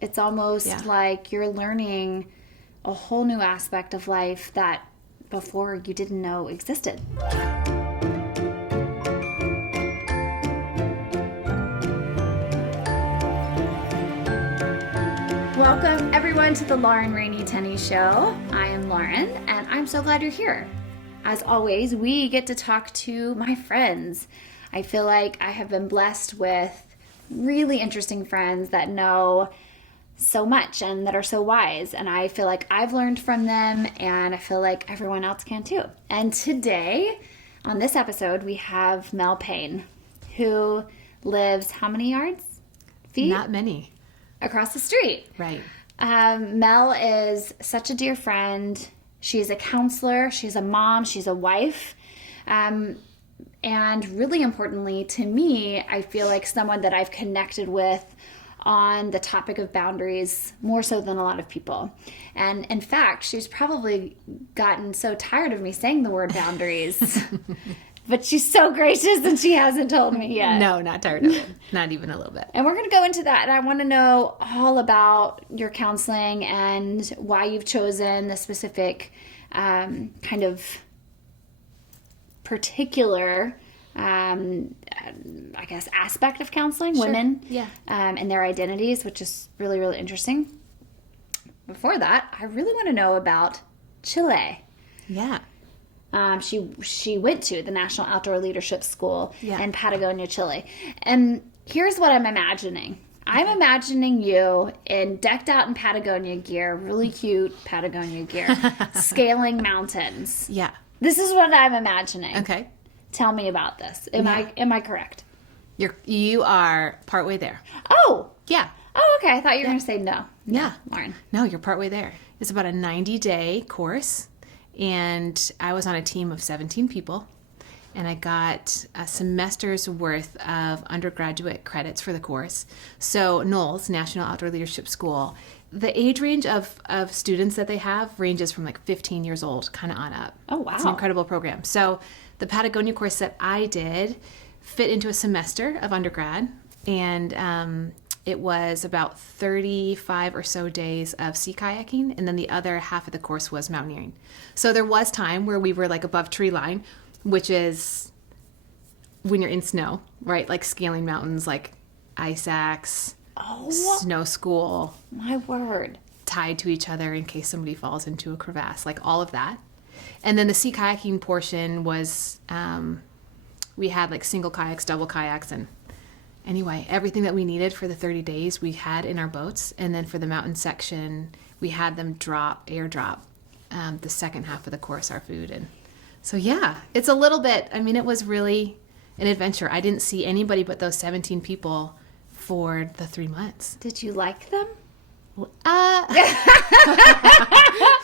It's almost like you're learning a whole new aspect of life that before you didn't know existed. Welcome everyone to the Lauren Rainey Tenney Show. I am Lauren and I'm so glad you're here. As always, we get to talk to my friends. I feel like I have been blessed with really interesting friends that know so much and that are so wise, and I feel like I've learned from them, and I feel like everyone else can too. And today on this episode we have Mel Payne, who lives how many feet? Not many. Across the street. Right. Mel is such a dear friend. She's a counselor, she's a mom, she's a wife, and really importantly to me, I feel like someone that I've connected with on the topic of boundaries more so than a lot of people. And in fact, she's probably gotten so tired of me saying the word boundaries, but she's so gracious and she hasn't told me yet. No, not tired of it. Not even a little bit. And we're going to go into that. And I want to know all about your counseling and why you've chosen the specific kind of particular I guess, aspect of counseling, sure. Women, and their identities, which is really, really interesting. Before that, I really want to know about Chile. Yeah. She went to the National Outdoor Leadership School in Patagonia, Chile. And here's what I'm imagining. I'm imagining you decked out in Patagonia gear, really cute Patagonia gear, scaling mountains. Yeah. This is what I'm imagining. Okay. Tell me about this. Am I correct? You are partway there. Oh. Yeah. Oh, okay. I thought you were going to say no. Yeah. Lauren. No, you're partway there. It's about a 90-day course, and I was on a team of 17 people, and I got a semester's worth of undergraduate credits for the course. So NOLS, National Outdoor Leadership School, the age range of students that they have ranges from like 15 years old kind of on up. Oh, wow. It's an incredible program. So the Patagonia course that I did fit into a semester of undergrad, and it was about 35 or so days of sea kayaking, and then the other half of the course was mountaineering. So there was time where we were like above tree line, which is when you're in snow, right? Like scaling mountains, like ice axe, snow school. My word. Tied to each other in case somebody falls into a crevasse, like all of that. And then the sea kayaking portion was, we had like single kayaks, double kayaks, and anyway, everything that we needed for the 30 days we had in our boats. And then for the mountain section, we had them airdrop the second half of the course, our food. And so, yeah, it's a little bit, I mean, it was really an adventure. I didn't see anybody but those 17 people for the 3 months. Did you like them?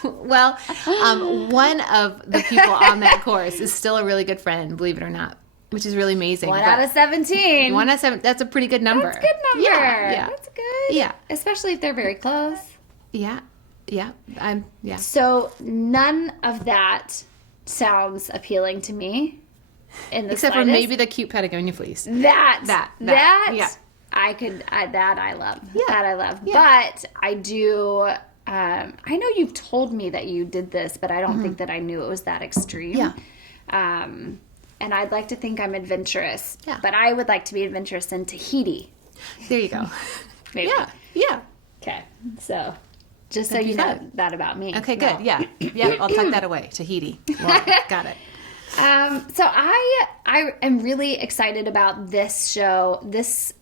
Well, one of the people on that course is still a really good friend, believe it or not, which is really amazing. 1 out of 17. 1 out of 7. That's a pretty good number. That's a good number. Yeah. That's good. Yeah. Especially if they're very close. Yeah. Yeah. Yeah. So none of that sounds appealing to me. Except for maybe the cute Patagonia fleece. That. Yeah. I love. Yeah. That I love. Yeah. But I do, I know you've told me that you did this, but I don't think that I knew it was that extreme. Yeah. And I'd like to think I'm adventurous. Yeah. But I would like to be adventurous in Tahiti. There you go. Maybe. Yeah. Okay. So, just so you know that about me. Okay, good. Yeah. Yeah, I'll tuck that away. Tahiti. Well, got it. So I am really excited about this show, this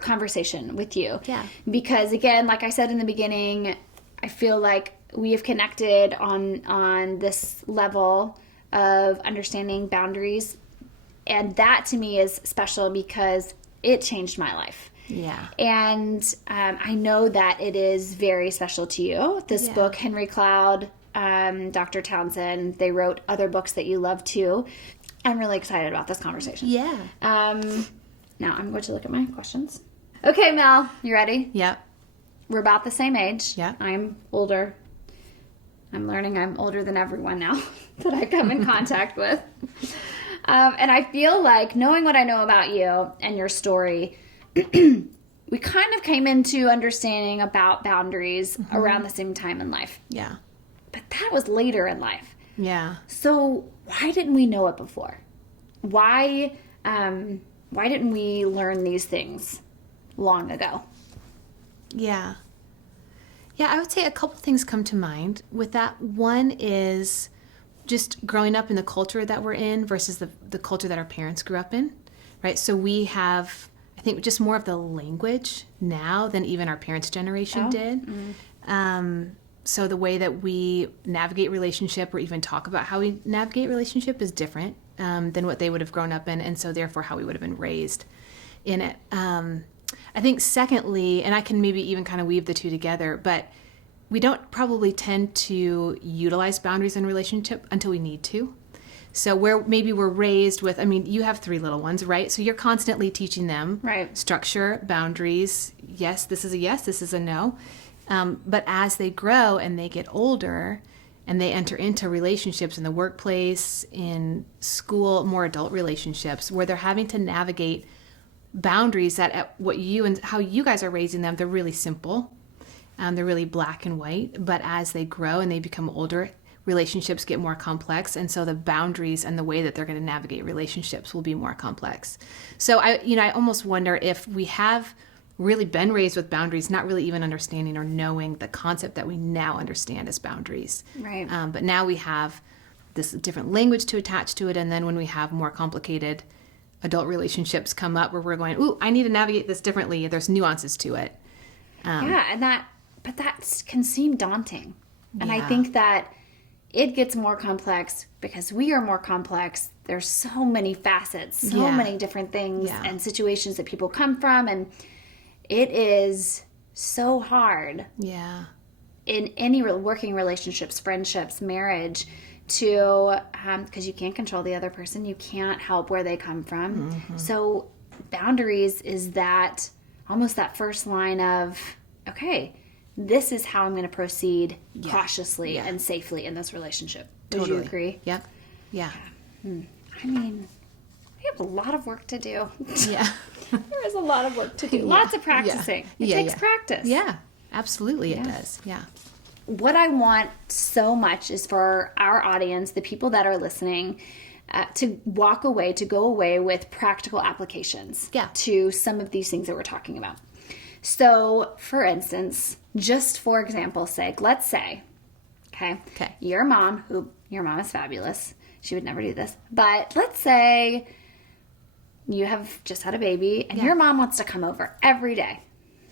conversation with you. Yeah. Because again, like I said in the beginning, I feel like we have connected on this level of understanding boundaries. And that to me is special because it changed my life. Yeah. And I know that it is very special to you. This book, Henry Cloud, Dr. Townsend, they wrote other books that you love too. I'm really excited about this conversation. Yeah. Now I'm going to look at my questions. Okay, Mel, you ready? Yep. We're about the same age. Yeah. I'm older. I'm learning I'm older than everyone now that I come in contact with. And I feel like knowing what I know about you and your story, we kind of came into understanding about boundaries around the same time in life. Yeah. But that was later in life. Yeah. So why didn't we know it before? Why didn't we learn these things long ago? Yeah. Yeah, I would say a couple things come to mind with that. One is just growing up in the culture that we're in versus the culture that our parents grew up in, right? So we have, I think, just more of the language now than even our parents' generation did. So the way that we navigate relationship or even talk about how we navigate relationship is different than what they would have grown up in, and so therefore how we would have been raised in it. I think secondly, and I can maybe even kind of weave the two together, but we don't probably tend to utilize boundaries in relationship until we need to. So where maybe we're raised with, I mean, you have 3 little ones, right? So you're constantly teaching them structure, boundaries. Yes, this is a no. But as they grow and they get older and they enter into relationships in the workplace, in school, more adult relationships, where they're having to navigate boundaries that at what you and how you guys are raising them, they're really simple. They're really black and white. But as they grow and they become older, relationships get more complex. And so the boundaries and the way that they're going to navigate relationships will be more complex. So I almost wonder if we have really been raised with boundaries, not really even understanding or knowing the concept that we now understand as boundaries. Right. But now we have this different language to attach to it. And then when we have more complicated adult relationships come up where we're going, ooh, I need to navigate this differently. There's nuances to it. But that can seem daunting. And I Yeah. think that it gets more complex because we are more complex. There's so many facets, so many different things and situations that people come from. And it is so hard Yeah. in any working relationships, friendships, marriage, to because you can't control the other person. You can't help where they come from. So boundaries is that almost that first line of, okay, this is how I'm going to proceed cautiously and safely in this relationship. Would you agree? Yep. Yeah. I mean, we have a lot of work to do. Yeah. There is a lot of work to do. Lots of practicing. It takes practice. Yeah. Absolutely it does. Yeah. What I want so much is for our audience, the people that are listening, to go away with practical applications to some of these things that we're talking about. So, for instance, just for example's sake, let's say, okay, your mom is fabulous. She would never do this. But let's say you have just had a baby and your mom wants to come over every day.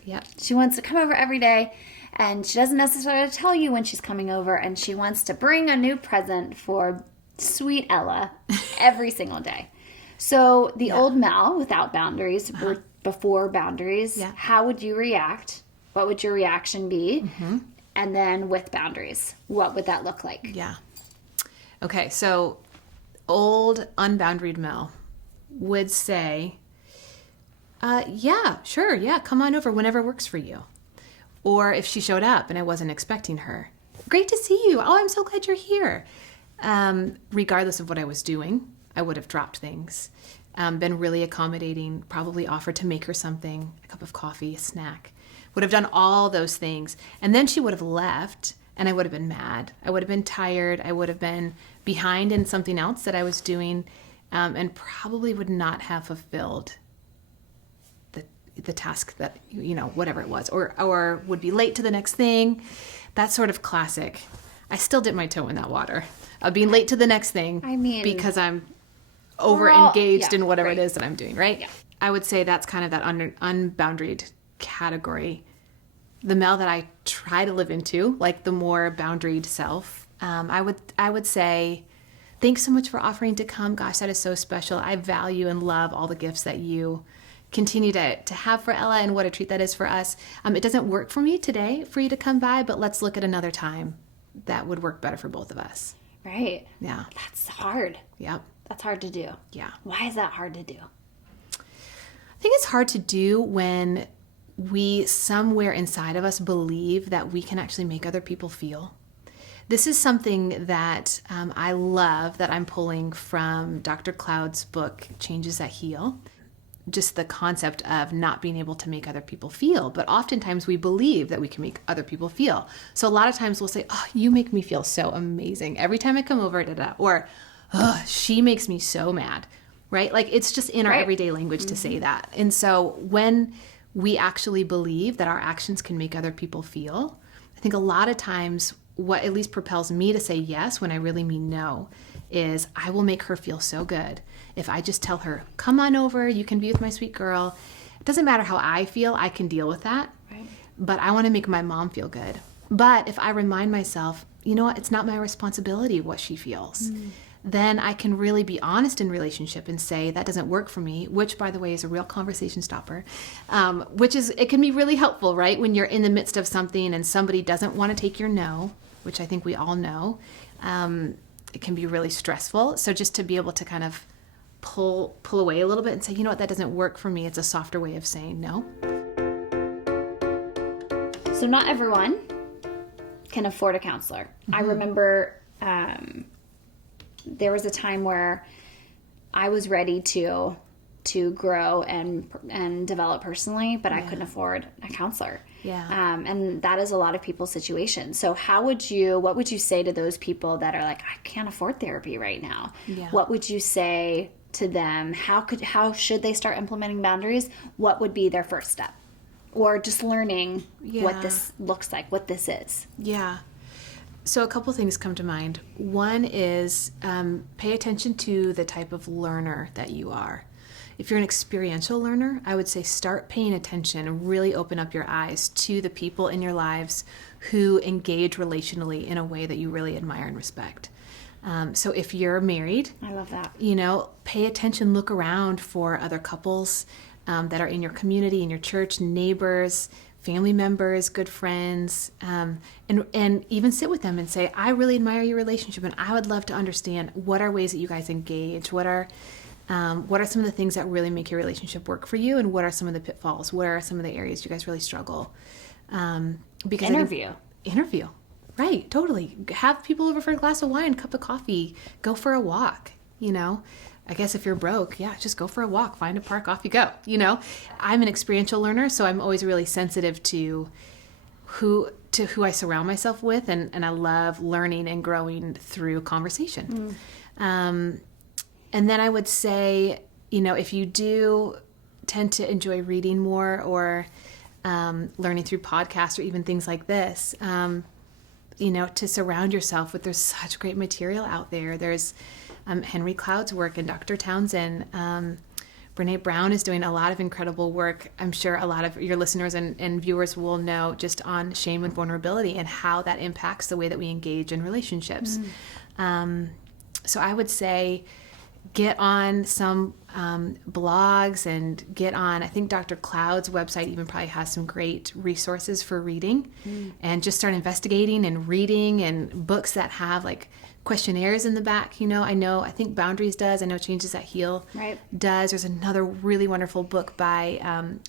Yep. She wants to come over every day, and she doesn't necessarily tell you when she's coming over, and she wants to bring a new present for sweet Ella every single day. So the old Mel, without boundaries, or before boundaries, how would you react? What would your reaction be? And then with boundaries, what would that look like? Yeah. Okay, so old unboundaried Mel would say, yeah, sure, yeah, come on over whenever works for you. Or if she showed up and I wasn't expecting her, great to see you. Oh, I'm so glad you're here. Regardless of what I was doing, I would have dropped things, been really accommodating, probably offered to make her something, a cup of coffee, a snack, would have done all those things. And then she would have left and I would have been mad. I would have been tired. I would have been behind in something else that I was doing, and probably would not have fulfilled the task that, whatever it was, or would be late to the next thing. That's sort of classic. I still dip my toe in that water of being late to the next thing. I mean, because I'm over engaged in whatever it is that I'm doing, right? Yeah. I would say that's kind of that unboundaried category. The Mel that I try to live into, like the more boundaried self, I would say, thanks so much for offering to come. Gosh, that is so special. I value and love all the gifts that you continue to have for Ella, and what a treat that is for us. It doesn't work for me today for you to come by, but let's look at another time that would work better for both of us. Right. Yeah. That's hard. Yep. That's hard to do. Yeah. Why is that hard to do? I think it's hard to do when we somewhere inside of us believe that we can actually make other people feel. This is something that I love, that I'm pulling from Dr. Cloud's book, Changes That Heal. just the concept of not being able to make other people feel. But oftentimes we believe that we can make other people feel. So a lot of times we'll say, oh, you make me feel so amazing every time I come over, or oh, she makes me so mad, right? Like it's just in our everyday language to say that. And so when we actually believe that our actions can make other people feel, I think a lot of times what at least propels me to say yes when I really mean no is I will make her feel so good if I just tell her, come on over, you can be with my sweet girl. It doesn't matter how I feel, I can deal with that. Right. But I want to make my mom feel good. But if I remind myself, you know what, it's not my responsibility what she feels, then I can really be honest in relationship and say that doesn't work for me, which by the way is a real conversation stopper, it can be really helpful, right? When you're in the midst of something and somebody doesn't want to take your no, which I think we all know, it can be really stressful. So just to be able to kind of pull away a little bit and say, you know what, that doesn't work for me. It's a softer way of saying no. So not everyone can afford a counselor. I remember there was a time where I was ready to grow and develop personally, but I couldn't afford a counselor. Yeah. And that is a lot of people's situation. So what would you say to those people that are like, I can't afford therapy right now? Yeah. What would you say to them? How should they start implementing boundaries? What would be their first step? Or just learning what this looks like, what this is. Yeah. So a couple things come to mind. One is pay attention to the type of learner that you are. If you're an experiential learner, I would say start paying attention and really open up your eyes to the people in your lives who engage relationally in a way that you really admire and respect. So if you're married, I love that. Pay attention, look around for other couples that are in your community, in your church, neighbors, family members, good friends, and even sit with them and say, I really admire your relationship and I would love to understand what are ways that you guys engage, what are some of the things that really make your relationship work for you, and what are some of the pitfalls, what are some of the areas you guys really struggle. Because interview, right, totally. Have people over for a glass of wine, cup of coffee, go for a walk, I guess if you're broke, just go for a walk, find a park, off you go. I'm an experiential learner, so I'm always really sensitive to who I surround myself with, and I love learning and growing through conversation. And then I would say, if you do tend to enjoy reading more or learning through podcasts or even things like this, to surround yourself with, there's such great material out there. There's Henry Cloud's work and Dr. Townsend. Brene Brown is doing a lot of incredible work. I'm sure a lot of your listeners and viewers will know just on shame and vulnerability and how that impacts the way that we engage in relationships. So I would say get on some blogs and get on, I think Dr. Cloud's website even probably has some great resources for reading, and just start investigating and reading, and books that have like questionnaires in the back. I think Boundaries does. I know Changes That Heal does. There's another really wonderful book by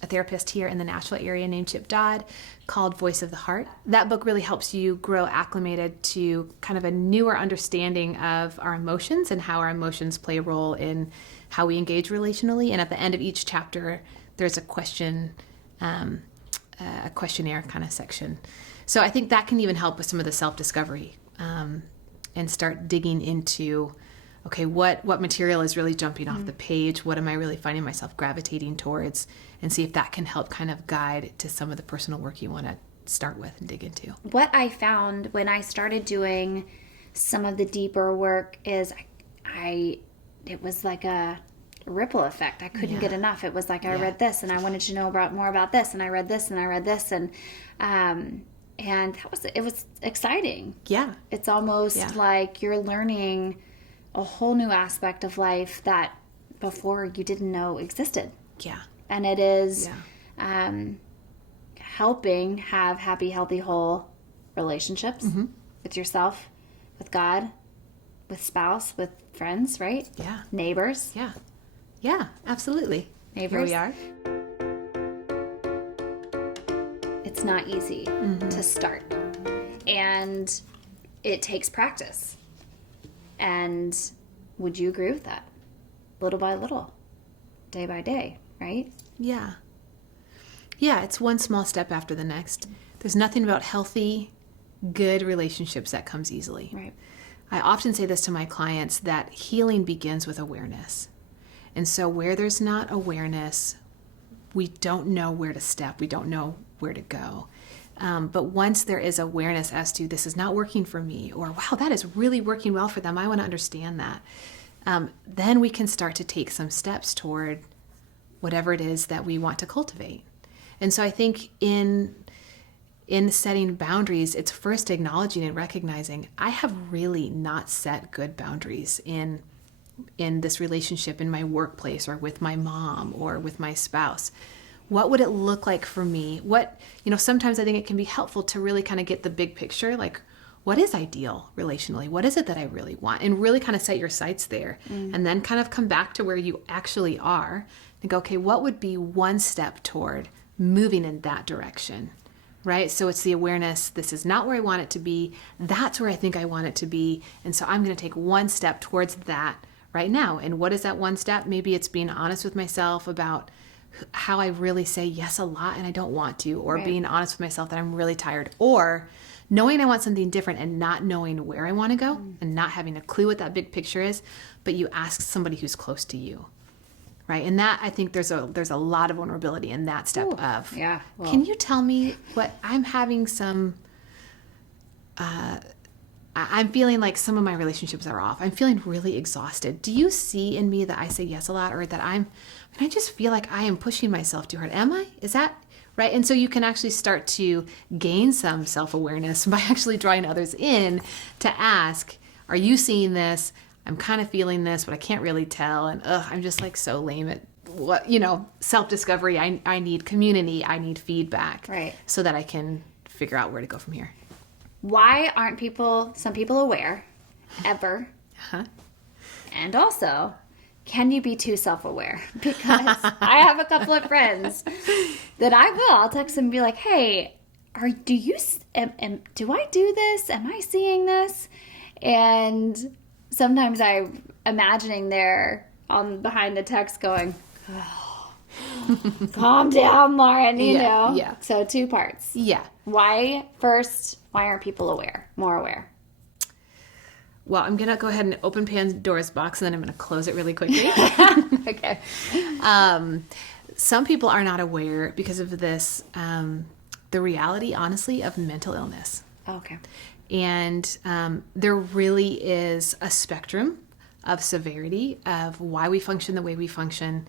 a therapist here in the Nashville area named Chip Dodd called Voice of the Heart. That book really helps you grow acclimated to kind of a newer understanding of our emotions and how our emotions play a role in how we engage relationally. And at the end of each chapter, there's a questionnaire kind of section. So I think that can even help with some of the self-discovery. And start digging into, okay, what material is really jumping off the page? What am I really finding myself gravitating towards? And see if that can help kind of guide to some of the personal work you want to start with and dig into. What I found when I started doing some of the deeper work is it was like a ripple effect. I couldn't get enough. It was like I read this and I wanted to know more about this, and I read this and I read this, and it was exciting. Yeah. It's almost like you're learning a whole new aspect of life that before you didn't know existed. Yeah. And it is helping have happy, healthy, whole relationships with yourself, with God, with spouse, with friends, right? Yeah. Neighbors. Yeah. Yeah, absolutely. Neighbors. Here we are. It's not easy to start, and it takes practice. And would you agree with that? Little by little, day by day. right? Yeah. Yeah, it's one small step after the next. There's nothing about healthy, good relationships that comes easily. Right. I often say this to my clients, that healing begins with awareness. And so where there's not awareness, we don't know where to step. We don't know where to go. But once there is awareness as to this is not working for me, or wow, that is really working well for them, I want to understand that, then we can start to take some steps toward whatever it is that we want to cultivate. And so I think in setting boundaries, it's first acknowledging and recognizing I have really not set good boundaries in this relationship, in my workplace, or with my mom, or with my spouse. What would it look like for me? Sometimes I think it can be helpful to really kind of get the big picture, like what is ideal relationally? What is it that I really want? And really kind of set your sights there, and then kind of come back to where you actually are and go, okay, what would be one step toward moving in that direction? Right? So it's the awareness, this is not where I want it to be. That's where I think I want it to be. And so I'm going to take one step towards that right now. And what is that one step? Maybe it's being honest with myself about how I really say yes a lot and I don't want to, or being honest with myself that I'm really tired, or knowing I want something different and not knowing where I want to go and not having a clue what that big picture is, but you ask somebody who's close to you. Right. And that, I think there's a lot of vulnerability in that step of, yeah. Well, can you tell me what I'm having I'm feeling like some of my relationships are off. I'm feeling really exhausted. Do you see in me that I say yes a lot, or that I just feel like I am pushing myself too hard? Am I? Is that right? And so you can actually start to gain some self-awareness by actually drawing others in to ask, are you seeing this? I'm kind of feeling this, but I can't really tell. And I'm just like so lame at self-discovery. I need community. I need feedback. Right. So that I can figure out where to go from here. Why aren't some people aware ever? Uh-huh. And also, can you be too self-aware? Because I have a couple of friends that I'll text them and be like, hey, do I do this? Am I seeing this? And sometimes I'm imagining they're on behind the text going, oh, calm down, Lauren, you know? Yeah. So 2 parts. Yeah. Why aren't people more aware? Well, I'm going to go ahead and open Pandora's box, and then I'm going to close it really quickly. Okay. Some people are not aware because of this, the reality, honestly, of mental illness. Okay. And there really is a spectrum of severity of why we function the way we function,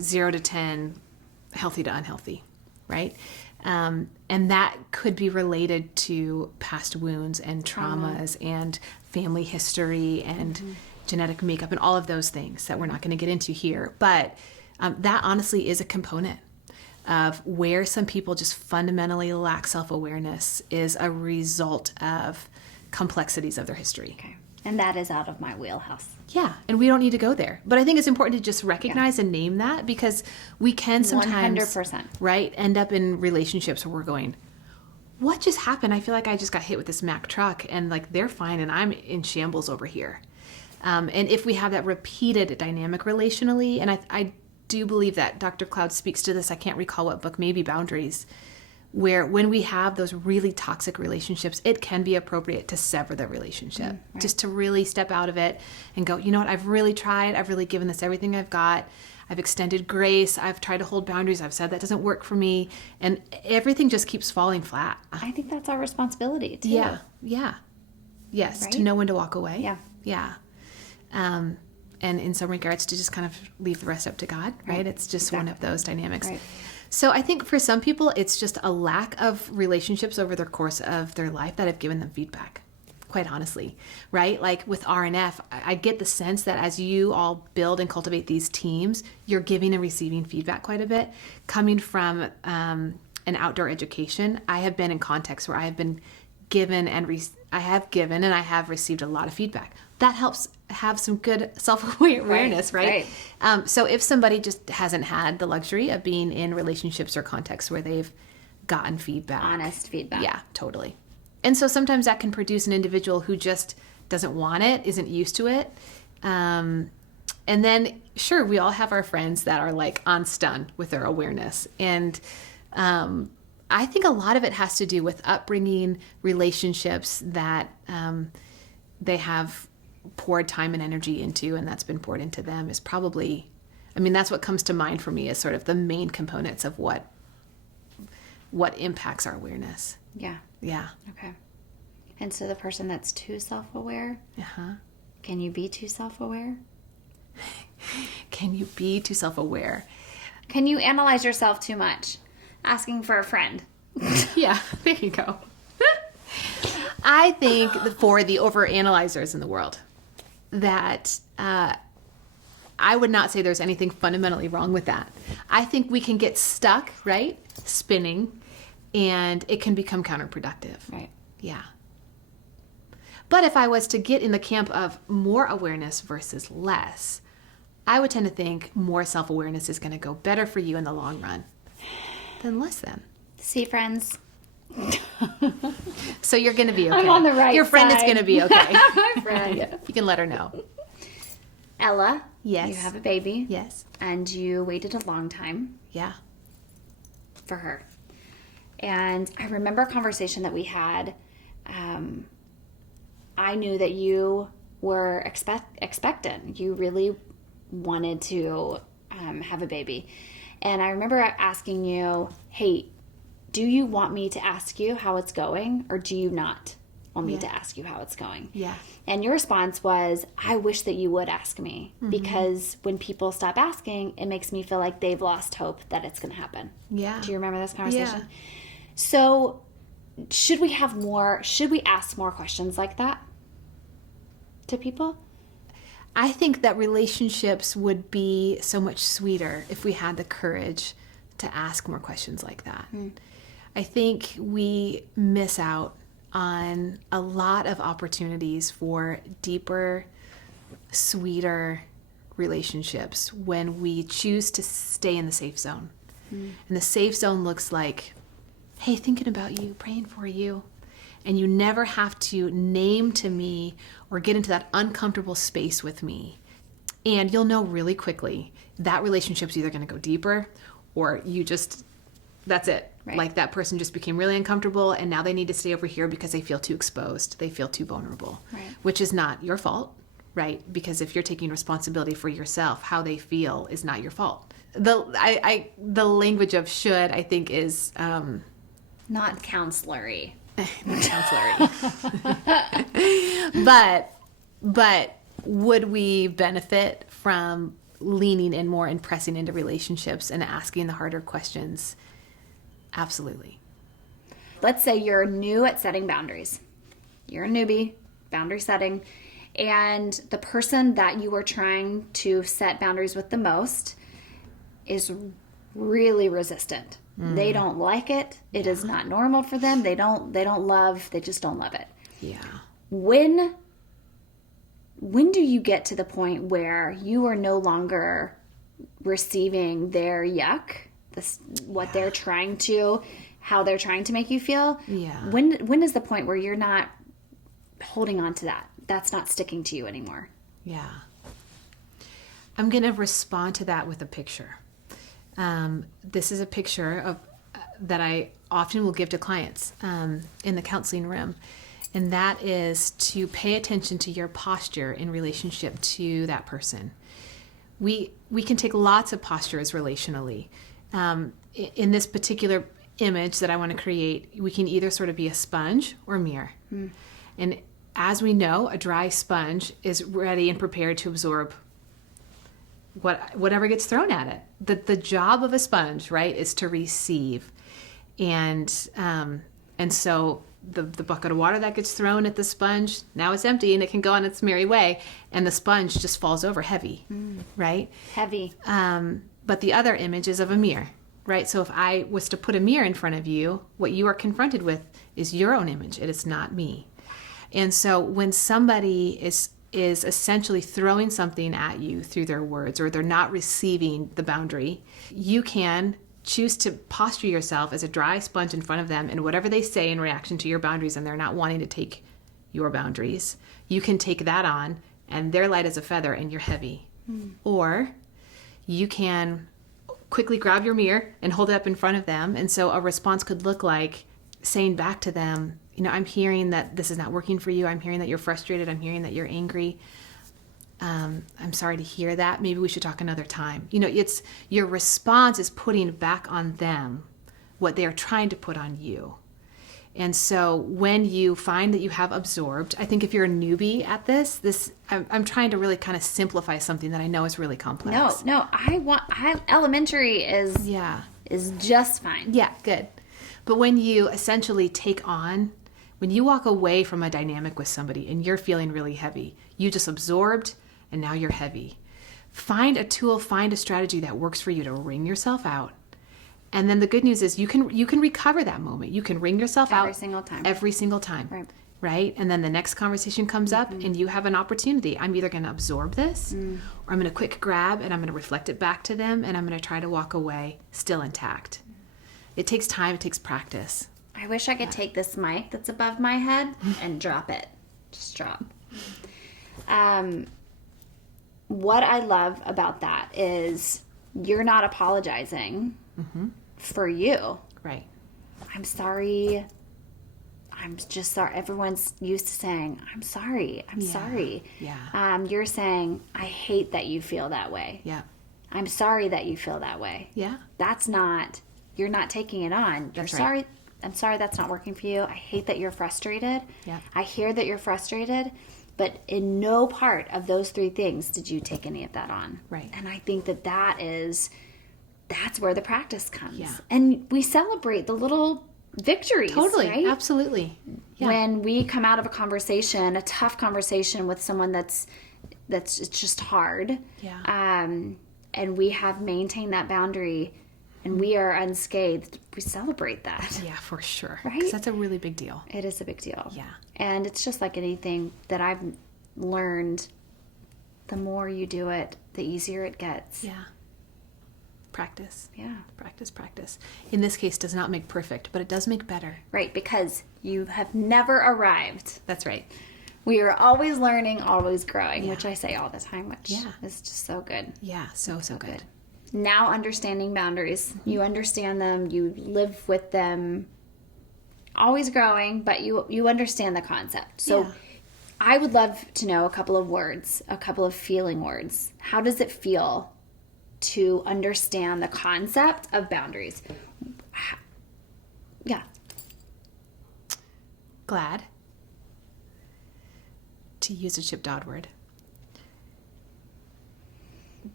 0 to 10, healthy to unhealthy, right? And that could be related to past wounds and traumas and family history and genetic makeup and all of those things that we're not going to get into here. But that honestly is a component of where some people just fundamentally lack self-awareness, is a result of complexities of their history. Okay. And that is out of my wheelhouse. Yeah, and we don't need to go there. But I think it's important to just recognize and name that, because we can sometimes 100%. Right, end up in relationships where we're going, what just happened? I feel like I just got hit with this Mack truck and like they're fine and I'm in shambles over here. And if we have that repeated dynamic relationally, and I do believe that Dr. Cloud speaks to this, I can't recall what book, maybe Boundaries, where when we have those really toxic relationships, it can be appropriate to sever the relationship, right. Just to really step out of it and go, you know what, I've really tried. I've really given this everything I've got. I've extended grace. I've tried to hold boundaries. I've said that doesn't work for me. And everything just keeps falling flat. I think that's our responsibility too. Yeah. Yes, right? To know when to walk away. Yeah. And in some regards to just kind of leave the rest up to God, right? It's just one of those dynamics. Right. So I think for some people, it's just a lack of relationships over the course of their life that have given them feedback, quite honestly, right? Like with RNF, I get the sense that as you all build and cultivate these teams, you're giving and receiving feedback quite a bit. Coming from an outdoor education, I have been in contexts where I have been given and I have received a lot of feedback. That helps have some good self-awareness, right? So if somebody just hasn't had the luxury of being in relationships or contexts where they've gotten feedback. Honest feedback. Yeah, totally. And so sometimes that can produce an individual who just doesn't want it, isn't used to it, and And then, sure, we all have our friends that are like on stun with their awareness. And I think a lot of it has to do with upbringing, relationships that they have poured time and energy into, and that's been poured into them is probably, I mean, that's what comes to mind for me as sort of the main components of what impacts our awareness. Yeah. Yeah. Okay. And so the person that's too self-aware, can you be too self-aware? Can you be too self-aware? Can you analyze yourself too much? Asking for a friend. Yeah, there you go. I think for the overanalyzers in the world, that I would not say there's anything fundamentally wrong with that. I think we can get stuck, right? Spinning, and it can become counterproductive. Right. Yeah. But if I was to get in the camp of more awareness versus less, I would tend to think more self-awareness is going to go better for you in the long run than less than. See, friends? So you're going to be okay. I'm on the right Your friend side. is going to be okay. My friend. Yeah. You can let her know. Ella, Yes. you have a baby. Yes. And you waited a long time Yeah. for her. And I remember a conversation that we had. I knew that you were expectant. You really wanted to have a baby. And I remember asking you, hey, do you want me to ask you how it's going, or do you not want me to ask you how it's going? Yeah. And your response was, I wish that you would ask me, because when people stop asking, it makes me feel like they've lost hope that it's going to happen. Yeah. Do you remember this conversation? Yeah. So should we ask more questions like that to people? I think that relationships would be so much sweeter if we had the courage to ask more questions like that. I think we miss out on a lot of opportunities for deeper, sweeter relationships when we choose to stay in the safe zone. And the safe zone looks like, hey, thinking about you, praying for you. And you never have to name to me or get into that uncomfortable space with me. And you'll know really quickly that relationship's either going to go deeper, or that's it. Right. Like that person just became really uncomfortable and now they need to stay over here because they feel too exposed. They feel too vulnerable, Right. which is not your fault, right? Because if you're taking responsibility for yourself, how they feel is not your fault. The language of should, I think, is Not counselor-y. but would we benefit from leaning in more and pressing into relationships and asking the harder questions? Absolutely. Let's say you're new at setting boundaries. You're a newbie, boundary setting, and the person that you are trying to set boundaries with the most is really resistant. They don't like it. It is not normal for them. They just don't love it. Yeah. When do you get to the point where you are no longer receiving their yuck, how they're trying to make you feel? Yeah. When is the point where you're not holding on to that? That's not sticking to you anymore. Yeah. I'm going to respond to that with a picture. This is a picture of that I often will give to clients in the counseling room. And that is to pay attention to your posture in relationship to that person. We can take lots of postures relationally. In this particular image that I want to create, we can either sort of be a sponge or a mirror. And as we know, a dry sponge is ready and prepared to absorb whatever gets thrown at it. The job of a sponge, right, is to receive. And so the bucket of water that gets thrown at the sponge, now it's empty and it can go on its merry way, and the sponge just falls over heavy, right? Heavy. But the other image is of a mirror, right? So if I was to put a mirror in front of you, what you are confronted with is your own image. It is not me. And so when somebody is essentially throwing something at you through their words, or they're not receiving the boundary, you can choose to posture yourself as a dry sponge in front of them, and whatever they say in reaction to your boundaries, and they're not wanting to take your boundaries, you can take that on, and they're light as a feather and you're heavy. Or you can quickly grab your mirror and hold it up in front of them. And so a response could look like saying back to them, I'm hearing that this is not working for you. I'm hearing that you're frustrated. I'm hearing that you're angry. I'm sorry to hear that. Maybe we should talk another time. It's your response is putting back on them what they are trying to put on you. And so when you find that you have absorbed, I think if you're a newbie at this, I'm trying to really kind of simplify something that I know is really complex. No, elementary is just fine. Yeah, good. But when you essentially when you walk away from a dynamic with somebody and you're feeling really heavy, you just absorbed and now you're heavy. Find a tool, find a strategy that works for you to wring yourself out. And then the good news is you can recover that moment. You can wring yourself out every single time. Right? And then the next conversation comes up and you have an opportunity. I'm either going to absorb this or I'm going to quick grab and I'm going to reflect it back to them and I'm going to try to walk away still intact. It takes time. It takes practice. I wish I could take this mic that's above my head and drop it. Just drop. What I love about that is you're not apologizing for you. Right. I'm sorry. I'm just sorry. Everyone's used to saying, I'm sorry. I'm sorry. Yeah. You're saying, I hate that you feel that way. Yeah. I'm sorry that you feel that way. Yeah. You're not taking it on. You're sorry. Right. I'm sorry that's not working for you. I hate that you're frustrated. Yeah. I hear that you're frustrated, but in no part of those three things did you take any of that on. Right. And I think that's where the practice comes. Yeah. And we celebrate the little victories. Totally. Right? Absolutely. Yeah. When we come out of a conversation, a tough conversation with someone that's just hard. Yeah. And we have maintained that boundary and we are unscathed, we celebrate that. Yeah, for sure. Right? 'Cause that's a really big deal. It is a big deal. Yeah. And it's just like anything that I've learned, the more you do it, the easier it gets. Yeah. Practice. Yeah. Practice. In this case, does not make perfect, but it does make better. Right, because you have never arrived. That's right. We are always learning, always growing, which I say all the time, which is just so good. Yeah, so good. Now understanding boundaries. You understand them, you live with them, always growing, but you understand the concept. So I would love to know a couple of words, a couple of feeling words. How does it feel to understand the concept of boundaries? Yeah. Glad. To use a Chip Dodd word.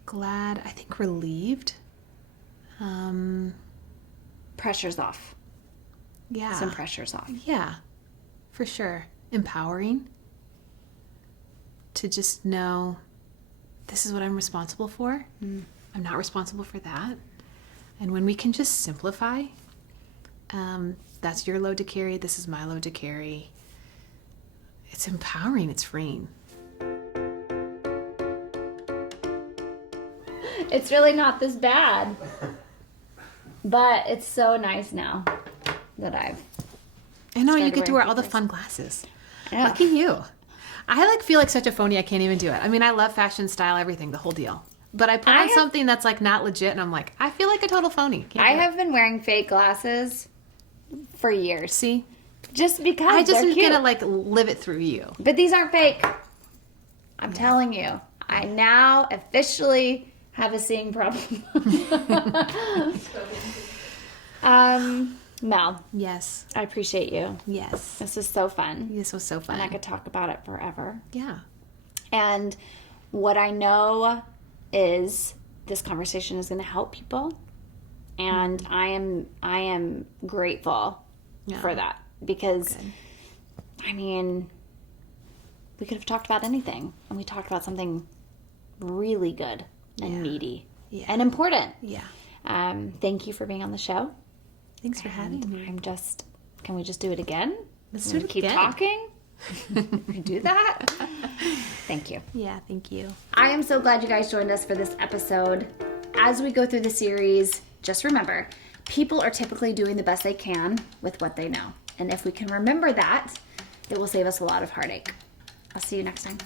Glad, I think relieved. Pressure's off. Yeah. Some pressure's off. Yeah, for sure. Empowering. To just know this is what I'm responsible for. I'm not responsible for that. And when we can just simplify, that's your load to carry, this is my load to carry. It's empowering, it's freeing. It's really not this bad. But it's so nice now that I know you started get to wear wearing all the papers. fun glasses. Yeah. Lucky you. I feel like such a phony, I can't even do it. I mean, I love fashion, style, everything, the whole deal. But I put on something that's like not legit and I'm like, I feel like a total phony. I have been wearing fake glasses for years. See? Just because I just they're am cute. gonna like live it through you. But these aren't fake. I'm telling you. I now officially have a seeing problem. Mel. Yes. I appreciate you. Yes. This is so fun. This was so fun. And I could talk about it forever. Yeah. And what I know is this conversation is going to help people. And I am grateful for that. Because, I mean, we could have talked about anything. And we talked about something really good and meaty and important. Yeah. Thank you for being on the show. Thanks for having me. Can we just do it again? Let's do it keep again. talking? We do that? Thank you. Yeah, thank you. I am so glad you guys joined us for this episode. As we go through the series, just remember, people are typically doing the best they can with what they know. And if we can remember that, it will save us a lot of heartache. I'll see you next time.